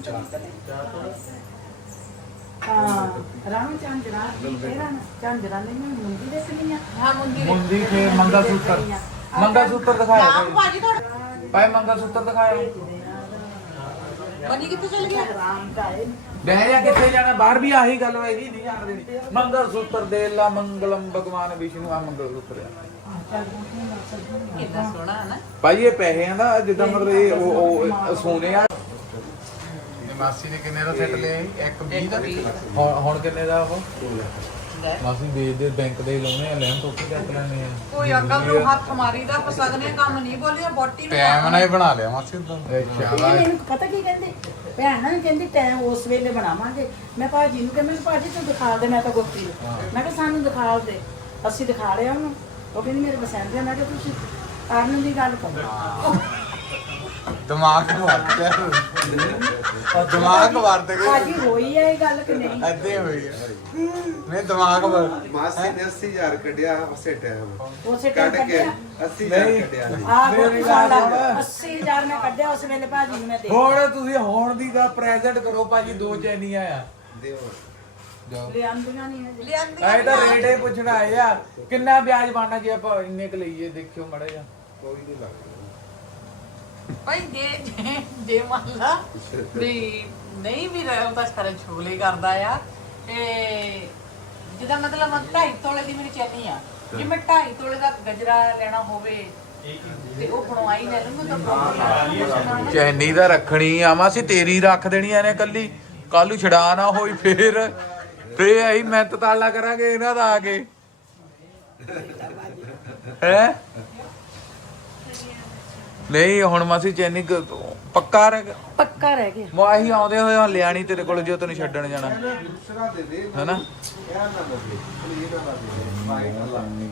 [SPEAKER 3] ਹਾਂ ਰਾਮ ਝਾਂਜਰਾਂ ਲਈਆਂ ਮੁੰਡੀ ਦੇ ਸੁਣੀਆਂ
[SPEAKER 2] ਹਾਂ ਮੁੰਡੀ ਦੇ
[SPEAKER 1] ਮੁੰਦੀ ਫੇ ਮੰਗਾ ਸੂਤਰ ਦਿਖਾਇਆ
[SPEAKER 2] ਰਾਮ ਭਾਜੀ ਤੁਹਾਡਾ
[SPEAKER 1] ਭਾਈ ਮੰਗਾ ਸੂਤਰ ਦਿਖਾਇਆ
[SPEAKER 2] ਬਣੀ ਕਿੱਥੇ ਚਲ ਗਿਆ
[SPEAKER 3] ਰਾਮ ਦਾ ਇਹ
[SPEAKER 1] ਬਹਿ ਜਾ ਕਿੱਥੇ ਜਾਣਾ ਬਾਹਰ ਵੀ ਆਹੀ ਗੱਲ ਵਾ ਇਹੀ ਨਹੀਂ ਜਾਣਦੇ ਮੰਗਲ ਸੂਤਰ ਦੇ ਲਾ ਮੰਗਲਮ ਭਗਵਾਨ ਵਿਸ਼ਨੂੰ ਆ ਮੰਗਲ ਸੂਤਰ ਆ
[SPEAKER 2] ਕਿੰਨਾ ਸੋਹਣਾ ਹੈ ਨਾ
[SPEAKER 1] ਭਾਈ ਇਹ ਪੈਸਿਆਂ ਦਾ ਜਿੱਦਾਂ ਮਤਲਬ ਇਹ ਉਹ ਸੋਨੇ ਆ ਮਾਸੀ ਨੇ ਕਿੰਨੇ ਦਾ ਸੈੱਟ ਲਿਆ 120 ਦਾ ਹੁਣ ਕਿੰਨੇ ਦਾ ਉਹ ਮਾਸੀ ਵੇਚਦੇ ਬੈਂਕ ਦੇ ਲਾਉਣੇ ਆ ਲੈਣ ਤੋਂ ਕੀ ਚੱਕ ਲੈਣੇ ਆ
[SPEAKER 2] ਕੋਈ ਅਕਲ ਨੂੰ ਹੱਥ ਮਾਰੀਦਾ ਪਸਗਨੇ ਕੰਮ ਨਹੀਂ ਬੋਲਿਆ ਬੋਟੀ ਨੂੰ
[SPEAKER 1] ਟਾਈਮ ਨਾਲ ਹੀ ਬਣਾ ਲਿਆ ਮਾਸੀ ਉਦੋਂ ਅੱਛਾ
[SPEAKER 3] ਮੈਨੂੰ ਪਤਾ ਕੀ ਕਹਿੰਦੇ ਭੈਣ ਨਾ ਕਹਿੰਦੀ ਟਾਈਮ ਉਸ ਵੇਲੇ ਬਣਾਵਾਂਗੇ ਮੈਂ ਭਾਜੀ ਨੂੰ ਕਹਿੰਦਾ ਭਾਜੀ ਤੂੰ ਦਿਖਾ ਦੇ ਮੈਂ ਤਾਂ ਗੋਪੀ ਮੈਂ ਕਿਹਾ ਸਾਨੂੰ ਦਿਖਾ ਦੇ ਅਸੀਂ ਦਿਖਾ ਲਿਆ ਉਹਨੂੰ ਉਹ ਕਹਿੰਦੀ ਮੇਰੇ ਪਸੰਦ ਹੈ ਮੈਂ ਕਿਹਾ ਤੁਸੀਂ ਕਰਨ ਦੀ ਗੱਲ ਕਰੋ
[SPEAKER 1] ਦਿਮਾਗ ਵਰਤਿਆ ਉਹ ਦਿਮਾਗ ਵਰਤ ਗਏ
[SPEAKER 3] ਭਾਜੀ ਹੋਈ ਹੈ ਇਹ ਗੱਲ ਕਿ ਨਹੀਂ
[SPEAKER 1] ਐਦੇ ਹੋਈ ਮੈਂ ਦਿਮਾਗ
[SPEAKER 5] ਮਾਸੀ ਨੇ 80000 ਕੱਢਿਆ ਉਸੇ ਟਾਈਮ
[SPEAKER 3] ਉਸੇ ਟਾਈਮ
[SPEAKER 5] ਕੱਢ ਕੇ
[SPEAKER 3] ਕੱਢਿਆ
[SPEAKER 5] 80000 ਕੱਢਿਆ
[SPEAKER 3] ਆਹ
[SPEAKER 1] ਮੇਰੀ
[SPEAKER 3] ਗੋਪੀ
[SPEAKER 1] ਗੱਲ
[SPEAKER 3] ਸਾਡਾ
[SPEAKER 1] ਸੁਣ।
[SPEAKER 3] 80000 ਮੈਂ ਕੱਢਿਆ ਉਸ ਵੇਲੇ ਭਾਜੀ ਨੂੰ ਮੈਂ ਦੇ
[SPEAKER 1] ਹੁਣ ਤੁਸੀਂ ਹੁਣ ਦੀ ਦਾ ਪ੍ਰੈਜ਼ੈਂਟ ਕਰੋ ਭਾਜੀ ਦੋ ਚੈਨੀਆਂ ਆ
[SPEAKER 5] ਦਿਓ
[SPEAKER 1] ਜਾਓ
[SPEAKER 3] ਲਿਆਂਦੀਆਂ ਨਹੀਂ ਹਜੇ
[SPEAKER 2] ਲਿਆਂਦੀ
[SPEAKER 1] ਐ ਤਾਂ ਰੇਟ ਹੀ ਪੁੱਛਣਾ ਆਏ ਆ ਕਿੰਨਾ ਵਿਆਜ ਬਣਨਾ ਜੇ ਆਪਾਂ ਇੰਨੇ ਕ ਲਈਏ ਦੇਖਿਓ ਮੜਾ ਜਾ
[SPEAKER 5] ਕੋਈ ਨਹੀਂ ਲੱਗਦਾ
[SPEAKER 2] ਭਾਈ ਜੇ ਮੰਨ ਲਾ ਵੀ ਨਹੀਂ ਵੀ ਉਹ ਤਾਂ ਸਾਰੇ ਛੋਲੇ ਕਰਦਾ ਆ ਤੇ ਜਿਹਦਾ ਮਤਲਬ 2.5 ਤੋਲੇ ਦੀ ਮੇਰੀ ਚੈਨੀ ਆ ਜੇ ਮੈਂ 2.5 ਤੋਲੇ ਦਾ ਗਜਰਾ ਲੈਣਾ ਹੋਵੇ ਤੇ ਉਹ ਬਣਵਾਈ ਲੈ ਲੂੰਗਾ ਤਾਂ
[SPEAKER 1] ਚੈਨੀ ਦਾ ਰੱਖਣੀ ਆ ਮਾਸੀ ਤੇਰੀ ਰੱਖ ਦੇਣੀ ਐ ਨੇ ਕੱਲੀ ਕੱਲੂ ਛਡਾ ਨਾ ਹੋਈ ਫੇਰ ਆਈ ਮਿਹਨਤ ਤਾਲਾ ਕਰਾਂਗੇ ਇਹਨਾਂ ਦਾ ਆ ਕੇ ਹੈ ਨਹੀਂ ਹੁਣ ਮਾਸੀ ਚੈਨੀ ਪੱਕਾ ਰਹਿ ਗਿਆ
[SPEAKER 3] ਪੱਕਾ ਰਹਿ ਗਿਆ
[SPEAKER 1] ਮਾਹੀ ਆਉਂਦੇ ਹੋਏ ਹੁਣ ਲਿਆਣੀ ਤੇਰੇ ਕੋਲ ਜੇ ਤੈਨੂੰ ਛੱਡਣ ਜਾਣਾ
[SPEAKER 5] ਦੂਸਰਾ ਦੇ ਦੇ
[SPEAKER 1] ਹੈਨਾ
[SPEAKER 5] ਇਹ ਨਾ ਬਦਲੇ ਇਹ ਨਾ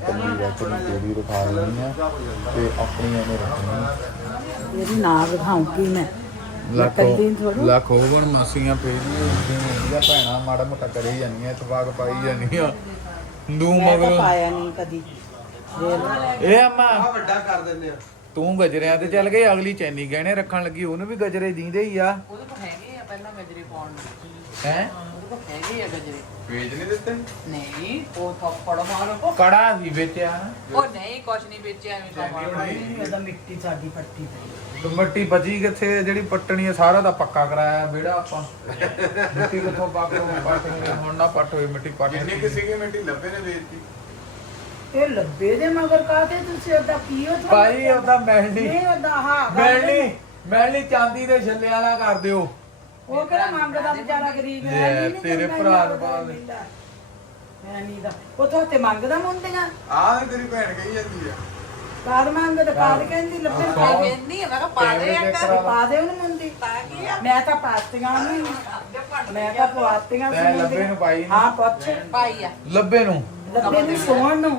[SPEAKER 1] ਤੇ ਆਪਣੀ ਐਵੇਂ ਰੱਖਣੀ
[SPEAKER 3] ਇਹਦੀ ਨਾ ਵਿਖਾਉਂਗੀ ਮੈਂ
[SPEAKER 1] ਲੱਖ ਹੋਵਣ ਮਾਸੀਆਂ ਫੇਰੀਆਂ ਭੈਣਾ ਮਾੜਾ ਮੋਟਾ ਕਰੀ ਜਾਂਦੀਆਂ ਇਤਫਾਕ ਪਾਈ ਜਾਂਦੀਆਂ ਦੂ
[SPEAKER 3] ਮੈਂ ਤਾਂ
[SPEAKER 1] ਮਗਰ
[SPEAKER 3] ਪਾਇਆ ਨਹੀਂ ਕਦੀ
[SPEAKER 1] ਇਹ ਅੰਮਾ
[SPEAKER 5] ਆ ਵੱਡਾ ਕਰ ਦਿੰਦੇ ਆ
[SPEAKER 1] ਤੂੰ ਗਜਰਿਆਂ ਤੇ ਚੱਲ ਗਈ ਅਗਲੀ ਚੈਨੀ ਗਹਿਣੇ ਰੱਖਣ ਲੱਗੀ ਉਹਨੂੰ ਵੀ ਗਜਰੇ ਦੀਂਦੇ ਹੀ ਆ
[SPEAKER 2] ਉਹਦੇ ਕੋਲ ਹੈਗੇ ਆ ਪਹਿਲਾਂ ਗਜਰੇ ਪਾਉਣ ਨੂੰ
[SPEAKER 1] ਹੈ
[SPEAKER 2] ਉਹਦੇ ਕੋਲ ਹੈਗੇ ਆ ਗਜਰੇ
[SPEAKER 1] ਵੇਚ ਨਹੀਂ ਦਿੱਤੇ
[SPEAKER 2] ਨਹੀਂ ਉਹ ਥੱਪੜ ਮਾਰੋ
[SPEAKER 1] ਕੜਾ ਸੀ ਵੇਚਿਆ ਨਾ
[SPEAKER 2] ਉਹ ਨਹੀਂ ਕੁਛ ਨਹੀਂ ਵੇਚਿਆ ਐਵੇਂ ਕਮਾਲ
[SPEAKER 3] ਇਹਦਾ ਮਿੱਟੀ ਸਾਡੀ ਪੱਟੀ ਪਈ
[SPEAKER 1] ਮਿੱਟੀ ਬਚੀ ਕਿੱਥੇ ਜਿਹੜੀ ਪੱਟਣੀ ਹੈ ਸਾਰਾ ਦਾ ਪੱਕਾ ਕਰਾਇਆ ਵਿਹੜਾ ਆਪਾਂ ਮਿੱਟੀ ਕਿੱਥੋਂ ਪੱਟਣੀ ਹੁਣ ਨਾ ਪੱਟ ਹੋਈ ਮਿੱਟੀ ਪੱਟ
[SPEAKER 5] ਕਿੰਨੇ ਕਿਸੇ ਕੀ ਮਿੰਟੀ ਲੱਭੇ ਨੇ ਵੇਚਤੀ
[SPEAKER 3] ਇਹ ਲੱਭੇ ਦੇ ਮਗਰ ਕਾਤੇ ਤੁਸੀਂ ਉਹਦਾ ਕੀ ਹੋ
[SPEAKER 1] ਭਾਈ ਉਹਦਾ ਮੈਲਣੀ
[SPEAKER 3] ਨਹੀਂ ਉਹਦਾ ਹਾਂ
[SPEAKER 1] ਮੈਲਣੀ ਚਾਂਦੀ ਦੇ ਛੱਲੇ ਵਾਲਾ ਕਰ ਦਿਓ
[SPEAKER 3] ਉਹ ਕਿਹੜਾ ਮੰਗਦਾ ਵਿਚਾਰਾ ਗਰੀਬ
[SPEAKER 1] ਲੈ,
[SPEAKER 3] ਹੈ ਨਹੀਂ
[SPEAKER 1] ਤੇਰੇ ਭਰਾ ਨੂੰ ਪਾ ਦੇ।
[SPEAKER 3] ਮੈਂ ਨਹੀਂ ਦਾ ਉਹ ਤੋਂ ਤੇ ਮੰਗਦਾ ਮੁੰਡਿਆਂ
[SPEAKER 5] ਆਹ ਤੇ ਤੇਰੀ ਭੈਣ ਕਹੀ ਜਾਂਦੀ ਆ
[SPEAKER 3] ਕਾਰ ਮੰਗਦਾ ਕਾਰ ਕਹਿੰਦੀ ਲੱਭੇ
[SPEAKER 2] ਮੈਂ ਕਹਿੰਦੀ ਆ ਮੈਂ ਕਿਹਾ ਪਾ ਦੇ
[SPEAKER 1] ਕੈਮਰੇ
[SPEAKER 2] ਇੱਕ
[SPEAKER 1] ਚੈੱਕ ਕਰਾ।
[SPEAKER 3] ਪਾ ਦੇ ਉਹਨੂੰ ਮੁੰਡੀ
[SPEAKER 2] ਕੀ ਆ
[SPEAKER 3] ਮੈਂ ਤਾਂ ਪਾਤੀਆਂ ਨਹੀਂ ਮੈਂ ਤਾਂ ਪਵਾਤੀਆਂ
[SPEAKER 1] ਤੈਂ ਲੱਭੇ ਨੂੰ ਪਾਈ ਨੀ।
[SPEAKER 3] ਹਾਂ ਪੁੱਛ
[SPEAKER 2] ਪਾਈ ਆ
[SPEAKER 1] ਲੱਭੇ ਨੂੰ
[SPEAKER 3] ਲੱਭੇ ਨੂੰ ਸੋਹਣ ਨੂੰ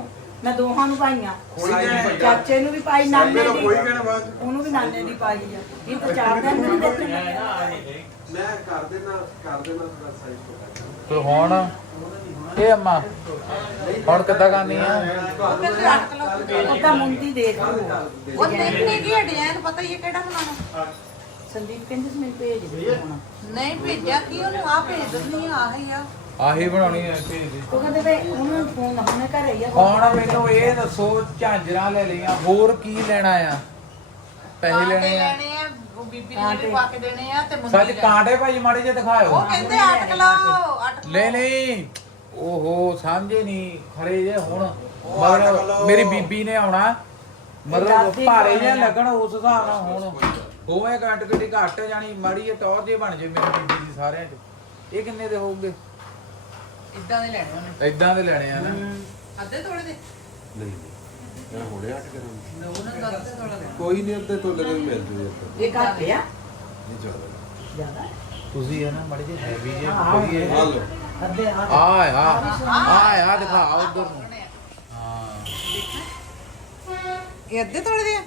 [SPEAKER 3] ਮੈਂ ਦੋਹਾਂ ਨੂੰ ਪਾਈਆਂ
[SPEAKER 5] ਸਾਈ
[SPEAKER 3] ਚਾਚੇ ਨੂੰ ਵੀ ਪਾਈ ਨਾਨੇ
[SPEAKER 5] ਪਹਿਲਾਂ
[SPEAKER 3] ਦੀ
[SPEAKER 5] ਕੋਈ ਕਹਿਣਾ ਬਾਅਦ
[SPEAKER 3] ਉਹਨੂੰ ਵੀ ਨਾਨੇ ਦੀ ਪਾਈ ਆ ਇਹ ਤਾਂ 4 ਦਿਨ ਵੀ ਨਹੀਂ ਦਿੱਤੇ
[SPEAKER 5] ਮੈਂ ਕਰ ਦੇਣਾ ਥੋੜਾ ਸਾਈਜ਼ ਤੋਂ
[SPEAKER 1] ਤੇ ਹੁਣ ਇਹ ਅੰਮਾ ਹੁਣ ਕਿੱਦਾਂ ਕਰਨੀ ਆ
[SPEAKER 2] ਉਹ ਕਹਿੰਦੇ 8 ਕਿਲੋ
[SPEAKER 3] ਉਹ ਤਾਂ ਮੁੰਡੀ ਦੇਖ ਲਓ
[SPEAKER 2] ਉਹ ਦੇਖਣੇ ਕੀ ਡਿਜ਼ਾਈਨ ਪਤਾ ਹੀ ਹੈ ਕਿਹੜਾ ਬਣਾਉਣਾ।
[SPEAKER 3] ਸੰਦੀਪ ਕਹਿੰਦੀ ਸੀ ਮੈਨੂੰ ਭੇਜ ਦੇ ਹੁਣ
[SPEAKER 2] ਨਹੀਂ ਭੇਜਿਆ ਕੀ ਉਹਨੂੰ ਆ ਭੇਜ ਦਿੰਦੀ ਆ ਆਹੀ ਆ।
[SPEAKER 1] ਆਹੀ ਬਣਾਉਣੀ ਹੈ ਭੇਜ ਦੇ
[SPEAKER 3] ਉਹ ਕਹਿੰਦੇ ਵੇ ਉਹਨੂੰ ਫੋਨ ਹੁਣੇ ਘਰੇ ਹੀ ਆ
[SPEAKER 1] ਹੁਣ ਮੈਨੂੰ ਇਹ ਦੱਸੋ ਝਾਂਜਰਾਂ ਲੈ ਲਈਆਂ ਹੋਰ ਕੀ ਲੈਣਾ ਆ ਪੈਸੇ
[SPEAKER 2] ਕਾਂਟੇ
[SPEAKER 1] ਲੈਣੇ ਆ
[SPEAKER 2] ਲੈਣੇ ਆ ਉਹ ਬੀਬੀ ਨੇ ਜਿਹੜੇ ਪਾ ਕੇ ਦੇਣੇ ਆ ਤੇ ਮੁੰਡੀ
[SPEAKER 1] ਸੱਚ
[SPEAKER 2] ਲੈਣੀ।
[SPEAKER 1] ਕਾਂਟੇ ਭਾਈ ਮਾੜੇ ਜਿਹੇ ਦਿਖਾਇਓ
[SPEAKER 2] ਉਹ ਕਹਿੰਦੇ 8 ਕਿਲੋ 8 ਕਿਲੋ
[SPEAKER 1] ਲੈ ਨਹੀਂ ਓਹੋ ਸਮਝੇ ਨਹੀਂ ਖਰੇ ਜੇ ਹੁਣ ਮਤਲਬ ਮੇਰੀ ਬੀਬੀ ਨੇ ਆਉਣਾ ਮਤਲਬ ਭਾਰੇ ਜਿਹਾ ਲੱਗਣ ਉਸ ਹਿਸਾਬ ਨਾਲ ਹੁਣ ਹੋਵੇ ਘੱਟ ਕਿੱਡੀ ਘੱਟ ਜਾਣੀ ਮਾੜੀ ਜਿਹੀ ਟੌਰ ਜੇ ਬਣ ਜੇ ਮੇਰੀ ਬੀਬੀ ਦੀ ਸਾਰਿਆਂ ਚ ਇਹ ਕਿੰਨੇ ਦੇ ਹੋਊਗੇ
[SPEAKER 2] ਇਦਾਂ ਦੇ ਲੈਣੇ ਉਹਨੇ
[SPEAKER 1] ਇਦਾਂ ਦੇ ਲੈਣੇ ਆ ਨਾ
[SPEAKER 2] ਅੱਧੇ ਤੋੜੇ ਦੇ
[SPEAKER 5] ਨਹੀਂ ਮੈਂ ਹੁਣੇ 8 ਕਰਾਂਗਾ
[SPEAKER 2] ਉਹਨਾਂ ਦਾ ਅੱਧੇ ਤੋੜਾ ਦੇ
[SPEAKER 5] ਕੋਈ ਨਹੀਂ ਅੱਧੇ ਤੋਂ ਲਗੇ ਮਿਲ ਜੂ
[SPEAKER 3] ਇਹ ਘੱਟ ਆ
[SPEAKER 5] ਨਹੀਂ ਜ਼ਿਆਦਾ
[SPEAKER 3] ਜ਼ਿਆਦਾ
[SPEAKER 1] ਤੁਸੀਂ ਹੈ ਨਾ ਮਾੜੀ ਜਿਹੀ ਹੈਵੀ ਜੇ
[SPEAKER 3] ਹਾਂ,
[SPEAKER 1] ਕੋਈ ਇਹ
[SPEAKER 5] ਆ ਲਓ
[SPEAKER 3] ਅੱਧੇ ਆ
[SPEAKER 1] ਆ ਦਿਖਾ ਉਧਰ ਨੂੰ ਹਾਂ
[SPEAKER 2] ਇਹ ਅੱਧੇ ਤੋੜੇ ਦੇ ਆ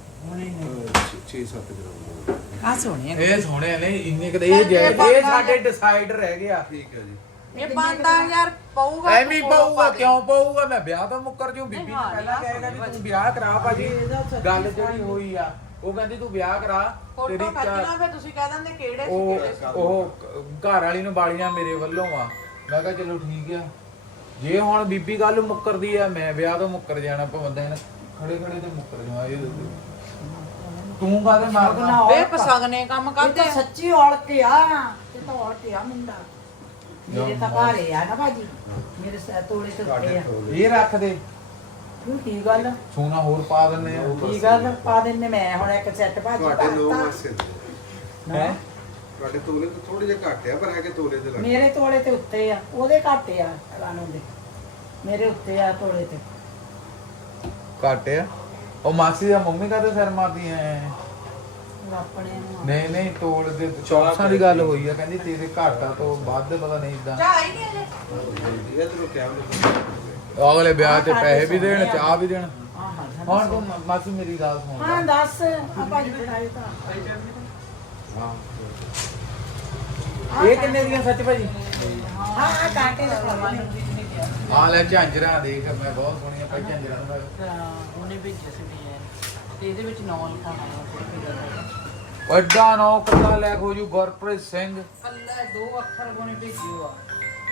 [SPEAKER 5] 6-7 ਗ੍ਰਾਮ
[SPEAKER 2] ਆ ਸੋਹਣੇ
[SPEAKER 1] ਇਹ ਸੋਹਣੇ ਨੇ ਇੰਨੇ ਕਦੇ ਇਹ ਸਾਡੇ ਡਿਸਾਈਡ ਰਹਿ ਗਿਆ
[SPEAKER 5] ਠੀਕ ਹੈ ਜੀ
[SPEAKER 2] ਇਹ 5-10000 ਪਊਗਾ
[SPEAKER 1] ਐਵੇਂ ਹੀ ਪਊਗਾ ਕਿਉਂ ਪਊਗਾ ਮੈਂ ਵਿਆਹ ਤੋਂ ਮੁੱਕਰ ਜੂ ਬੀਬੀ ਨੇ ਪਹਿਲਾਂ ਕਹੇਗਾ ਵੀ ਤੂੰ ਵਿਆਹ ਕਰਾ ਭਾਜੀ ਗੱਲ ਜਿਹੜੀ ਹੋਈ ਆ ਉਹ ਕਹਿੰਦੀ ਤੂੰ ਵਿਆਹ ਕਰਾ
[SPEAKER 2] ਫੋਟੋ ਖੱਚਣਾ ਫਿਰ ਤੁਸੀਂ ਕਹਿ ਦਿੰਦੇ ਕਿਹੜੇ ਸੀ
[SPEAKER 1] ਉਹ
[SPEAKER 2] ਕਿਹੜੇ ਸੀ
[SPEAKER 1] ਉਹ ਘਰ ਵਾਲੀ ਨੂੰ ਬਾਲੀਆਂ ਮੇਰੇ ਵੱਲੋਂ ਆ ਮੈਂ ਕਿਹਾ ਚਲੋ ਠੀਕ ਆ ਜੇ ਹੁਣ ਬੀਬੀ ਗੱਲ ਮੁੱਕਰਦੀ ਆ ਮੈਂ ਵਿਆਹ ਤੋਂ ਮੁੱਕਰ ਜਾਣਾ ਭਾਵੇਂ ਖੜੇ ਖੜੇ ਤੇ ਮੁੱਕਰ ਜਾਵਾਂ ਇਹ ਤੂੰ ਕਾਹਦੇ ਮਾਰਨਾ
[SPEAKER 2] ਵੇ ਪਸਗਨੇ ਕੰਮ
[SPEAKER 3] ਇਹ
[SPEAKER 2] ਕਰਦੇ
[SPEAKER 3] ਤਾਂ ਸੱਚੀ ਔਲਤ ਆ ਇਹ ਤਾਂ ਔਲਤ ਆ ਮੁੰਡਾ ਮੇਰੇ ਤਾਂ ਭਾਰੇ ਆ ਨਾ ਭਾਜੀ ਮੇਰੇ ਤੋਲੇ ਤੇ ਉੱਤੇ ਆ
[SPEAKER 1] ਇਹ ਰੱਖ ਦੇ
[SPEAKER 3] ਤੂੰ ਕੀ ਗੱਲ
[SPEAKER 1] ਸੋਨਾ ਹੋਰ ਪਾ ਦਿੰਨੇ ਆ
[SPEAKER 3] ਕੀ ਗੱਲ ਪਾ ਦਿੰਨੇ ਮੈਂ ਹੁਣ ਇੱਕ ਸੈੱਟ ਭਾਜੀ
[SPEAKER 5] ਤੁਹਾਡੇ 9
[SPEAKER 3] ਪਾਤਾ।
[SPEAKER 5] ਮਾਸੇ ਦੇ
[SPEAKER 1] ਹੈ
[SPEAKER 5] ਤੁਹਾਡੇ ਤੋਲੇ ਤੋਂ ਥੋੜੇ ਜਿਹਾ ਘੱਟ ਆ ਪਰ ਹੈਗੇ ਤੋਲੇ ਦੇ ਲੱਗ
[SPEAKER 3] ਮੇਰੇ ਤੋਲੇ ਤੇ ਉੱਤੇ ਆ ਉਹਦੇ ਘੱਟ ਆ ਰਾਣੋ ਦੇ ਮੇਰੇ ਉੱਤੇ ਆ ਤੋਲੇ ਤੇ
[SPEAKER 1] ਘੱਟ ਆ ਉਹ ਮਾਸੀ ਦਾ ਮੰਮੀ ਕਾਹਦੇ ਸਿਰ ਮਾਰਦੀ ਐ
[SPEAKER 3] ਉਹ ਆਪਣੇ ਨੂੰ
[SPEAKER 1] ਨਹੀਂ ਨਹੀਂ ਤੋੜ ਦੇ ਚੌਕਸਾਂ ਦੀ ਗੱਲ ਹੋਈ ਆ ਕਹਿੰਦੀ ਤੇਰੇ ਘਾਟਾ ਤੋਂ ਵੱਧ ਪਤਾ ਨਹੀਂ ਇਦਾਂ
[SPEAKER 2] ਚਾਹ ਹੀ ਨਹੀਂ ਹਲੇ
[SPEAKER 5] ਇਹ ਤਾਂ ਕੈਮਰੇ
[SPEAKER 1] ਅਗਲੇ ਵਿਆਹ ਤੇ ਪੈਸੇ ਵੀ ਦੇਣ ਚਾਹ ਵੀ ਦੇਣ
[SPEAKER 3] ਹਾਂ ਹਾਂ
[SPEAKER 1] ਹੁਣ ਤੂੰ ਮਾਸੀ ਮੇਰੀ ਗੱਲ ਸੁਣ
[SPEAKER 3] ਹਾਂ
[SPEAKER 1] ਲੈ।
[SPEAKER 3] ਦੱਸ ਆ ਭਾਜੀ ਬਣਾਏ ਤਾਂ
[SPEAKER 1] ਹਾਂ ਇਹ ਕਿੰਨੇ ਦੀਆਂ ਸੱਚ ਭਾਜੀ
[SPEAKER 3] ਹਾਂ ਆ ਕਾਂਟੇ ਦੇ ਫਰਮਾਨ
[SPEAKER 1] ਆ ਲੈ ਝਾਂਜਰਾਂ ਦੇਖ ਮੈਂ ਬਹੁਤ ਸੋਹਣੀਆਂ ਭਾਈ ਝਾਂਜਰਾਂ ਨੂੰ
[SPEAKER 2] ਉਹਨੇ ਭੇਜਿਆ ਸੀ ਤੇ ਇਹਦੇ ਵਿੱਚ ਨਾਂ ਲਿਖਾਉਣਾ ਹੈ
[SPEAKER 1] ਵੱਡਾ ਨੌ ਕੱਲਾ ਲੈ ਹੋ ਜੂ ਗੁਰਪ੍ਰੀਤ ਸਿੰਘ
[SPEAKER 2] ਅੱਲਾ ਦੋ ਅੱਖਰ ਉਹਨੇ ਭੇਜਿਓ ਆ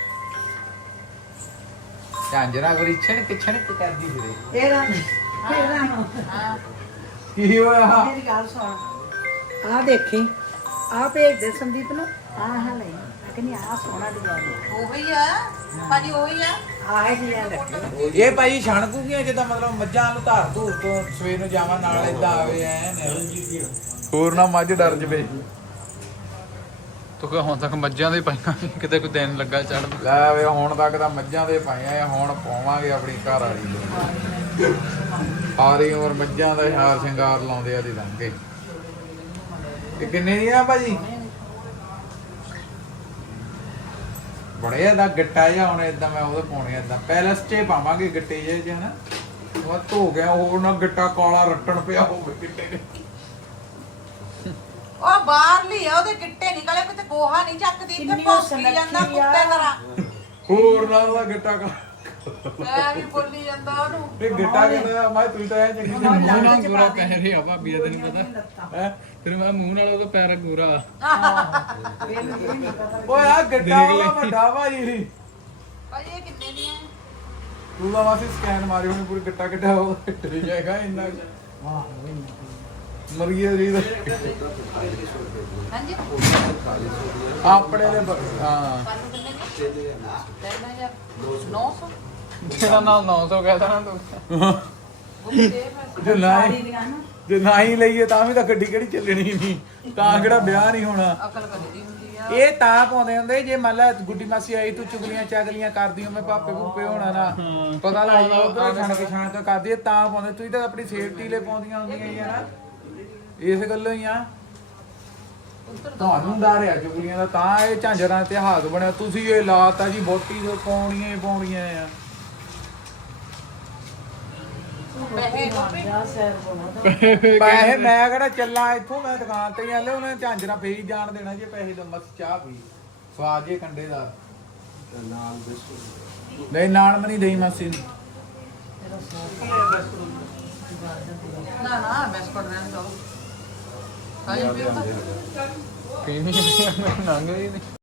[SPEAKER 1] ਝਾਂਜਰਾਂ ਗਰੀ ਛਿਣਕ ਕਰਦੀ ਫਿਰੇ
[SPEAKER 3] ਇਹਦਾ ਨੂੰ
[SPEAKER 2] ਹਾਂ
[SPEAKER 1] ਕੀ ਹੋਇਆ
[SPEAKER 3] ਮੇਰੀ ਗੱਲ ਸੁਣ ਆ ਦੇਖੀ ਆ ਭੇਜ ਦੇ ਸੰਦੀਪ ਨੂੰ ਆ ਹਾਂ ਲੈ ਕਹਿੰਦੀ ਆ ਸੋਹਣਾ ਡਿਜ਼ਾਈਨ
[SPEAKER 2] ਉਹੀ ਆ ਭਾਜੀ ਉਹੀ ਆ
[SPEAKER 3] ਆ ਜੀ ਆ ਲੱਗੀ
[SPEAKER 1] ਇਹ ਭਾਈ ਛਣਕੂਗੀਆਂ ਜਿੱਦਾਂ ਮਤਲਬ ਮੱਝਾਂ ਨੂੰ ਧਾਰ ਧੂਰ ਤੋਂ ਸਵੇਰ ਨੂੰ ਜਾਵਾਂ ਨਾਲ ਇਦਾਂ ਆਵੇ ਐ ਹੋਰ ਨਾ ਮੱਝ ਡਰ ਜਵੇ
[SPEAKER 4] ਤੂੰ ਕਿ ਹੁਣ ਤੱਕ ਮੱਝਾਂ ਦੇ ਪਾਈਆਂ ਕਿਤੇ ਕੋਈ ਦਿਨ ਲੱਗਾ ਚੜ
[SPEAKER 1] ਲੈ ਵੇ ਹੁਣ ਤੱਕ ਤਾਂ ਮੱਝਾਂ ਦੇ ਪਾਈਆਂ ਆ ਹੁਣ ਪਾਵਾਂਗੇ ਆਪਣੀ ਘਰ ਵਾਲੀ ਦੇ ਸਾਰੀ ਉਮਰ ਮੱਝਾਂ ਦਾ ਹਾਰ ਸ਼ਿੰਗਾਰ ਲਾਉਂਦੇ ਆ ਦੀ ਲੰਘੇ ਇਹ ਕਿੰਨੇ ਦੀਆਂ ਭਾਜੀ ਬੜੇ ਦਾ ਗੱਟਾ ਜਿਹਾ ਹੁਣ ਇਦਾਂ ਮੈਂ ਉਹਦੇ ਪਾਉਣੇ ਇਦਾਂ ਪੈਲਸ 'ਚ ਪਾਵਾਂਗੇ ਗੱਟੇ ਜਿਹੇ ਜਿਹੇ ਹਨਾ ਉਹ ਧੋ ਗਿਆ ਹੋਰ ਨਾ ਗੱਟਾ ਕਾਲਾ ਰੱਟਣ ਪਿਆ ਹੋਵੇ ਗਿੱਟੇ ਦੇ
[SPEAKER 2] ਉਹ ਬਾਹਰਲੀ ਆ ਉਹਦੇ ਗਿੱਟੇ ਨਿਕਲੇ ਕਿਤੇ ਗੋਹਾ ਨਹੀਂ ਚੱਕਦੀ ਤੇ
[SPEAKER 3] ਕਿੰਨੀ
[SPEAKER 2] ਭੌਂਕੀ ਜਾਂਦਾ
[SPEAKER 3] ਸੁਨੱਖੀ ਆ।
[SPEAKER 2] ਕੁੱਤੇ ਤਰ੍ਹਾਂ
[SPEAKER 1] ਹੋਰ ਨਾ ਉਹਦਾ ਗੱਟਾ ਕਾ
[SPEAKER 2] ਮੈਂ ਵੀ ਬੋਲੀ ਜਾਂਦਾ ਉਹਨੂੰ
[SPEAKER 1] ਇਹ ਗੱਟਾ ਕਹਿੰਦਾ ਮੈਂ ਤੂੰ ਤਾਂ ਐ ਚੰਗੀ
[SPEAKER 3] ਮੂੰਹ
[SPEAKER 4] ਮੂੰਹ
[SPEAKER 3] ਨਾਲ
[SPEAKER 4] ਨਾਲ
[SPEAKER 3] ਚ
[SPEAKER 4] ਗੋਰਾ
[SPEAKER 3] ਪਾ ਦੇ।
[SPEAKER 4] ਪੈ ਰਿਹਾ ਭਾਬੀ ਦਾ ਤੈਨੂੰ ਪਤਾ
[SPEAKER 1] ਹੈ
[SPEAKER 4] ਫਿਰ ਮੈਂ ਮੂੰਹ ਨਾਲ ਉਹਦਾ ਪੈਰ ਗੋਰਾ
[SPEAKER 1] ਓਏ ਆ ਗੱਟਾ ਵਾਲਾ ਵੱਡਾ ਭਾਈ
[SPEAKER 2] ਭਾਜੀ ਇਹ ਕਿੰਨੇ ਦੀਆਂ
[SPEAKER 1] ਤੂੰ ਦਾ ਵਾਸੀ ਸਕੈਨ ਮਾਰੀ ਉਹਨੇ ਪੂਰੀ ਗੱਟਾ ਗੱਟਾ ਉਹ ਟਰੀ ਜਾਏਗਾ ਇੰਨਾ
[SPEAKER 3] ਵਾਹ
[SPEAKER 1] ਮਰ ਗਿਆ ਜੀ ਦਾ
[SPEAKER 2] ਹਾਂਜੀ
[SPEAKER 1] ਆਪਣੇ ਦੇ ਹਾਂ
[SPEAKER 2] ਸਾਨੂੰ ਕਿੰਨੇ ਦੀਆਂ 900
[SPEAKER 4] ਜਿਹੜਾ ਨਾਲ 900 ਕਹਿਦਾ ਨਾ ਤੂੰ
[SPEAKER 2] ਉਹ ਵੀ ਦੇ ਪੈਸੇ
[SPEAKER 1] ਜੇ ਨਾ
[SPEAKER 3] ਸਾਰੀ
[SPEAKER 1] ਹੀ
[SPEAKER 3] ਦੀਆਂ ਨਾ
[SPEAKER 1] ਜੇ ਨਾ ਹੀ ਲਈਏ ਤਾਂ ਵੀ ਤਾਂ ਗੱਡੀ ਕਿਹੜੀ ਚੱਲਣੀ ਨਹੀਂ ਤਾਂ ਕਿਹੜਾ ਵਿਆਹ ਨਹੀਂ ਹੋਣਾ
[SPEAKER 2] ਅਕਲ ਕਰੀ ਹੁੰਦੀ ਆ
[SPEAKER 1] ਇਹ ਤਾਂ ਪਾਉਂਦੇ ਹੁੰਦੇ ਜੇ ਮੰਨ ਲੈ ਗੁੱਡੀ ਮਾਸੀ ਆਈ ਤੂੰ ਚੁਗਲੀਆਂ ਚਾਗਲੀਆਂ ਕਰਦੀ ਹੋ ਮੈਂ ਪਾਪੇ ਭੂਪੇ ਹੋਣਾ ਨਾ ਪਤਾ ਲੱਗ ਗਿਆ ਉਧਰ ਛਣ ਕੇ ਕਰਦੀ ਹੈ ਤਾਂ ਪਾਉਂਦੇ ਤੁਸੀਂ ਤਾਂ ਆਪਣੀ ਸੇਫਟੀ ਲਈ ਪਾਉਂਦੀਆਂ ਹੁੰਦੀਆਂ ਹੀ ਆ ਨਾ ਇਸ ਗੱਲੋਂ ਹੀ ਆ ਤੁਹਾਨੂੰ ਡਰ ਆ ਚੁਗਲੀਆਂ ਦਾ ਤਾਂ ਇਹ ਝਾਂਜਰਾਂ ਤੇ ਇਤਿਹਾਸ ਬਣਿਆ ਤੁਸੀਂ ਇਹ ਲਾਤਾ ਜੀ ਬੋਟੀ ਤੋਂ ਪਾਉਣੀਆਂ ਹੀ ਪਾਉਣੀਆਂ ਆ
[SPEAKER 2] ਪੈਸੇ ਗੋਪੀ
[SPEAKER 3] ਜਾ ਸੈਰ ਕੋਣਾ
[SPEAKER 1] ਪੈਸੇ ਮੈਂ ਕਿਹੜਾ ਚੱਲਾਂ ਇੱਥੋਂ ਮੈਂ ਦੁਕਾਨ ਤੇ ਹੀ ਆਲੇ ਉਹਨੇ ਝਾਂਜਰਾ ਫੇਰ ਜਾਣ ਦੇਣਾ ਜੇ ਪੈਸੇ ਦਾ ਬਸ ਚਾਹ ਪੀ ਸਵਾਦ ਜੇ ਕੰਡੇ ਦਾ
[SPEAKER 5] ਨਾਲ ਬਿਸਕੁਟ
[SPEAKER 1] ਨਹੀਂ ਨਾਲ ਮਨੀ ਦੇਈ ਮਾਸੀ ਨੂੰ
[SPEAKER 2] ਨਾ ਨਾ ਬਿਸਕੁਟ ਰਹਿਣ ਦੋ ਸਾਈ ਪੀਓ ਤਾਂ
[SPEAKER 1] ਪੀਣੀ ਨੰਗ ਗਈ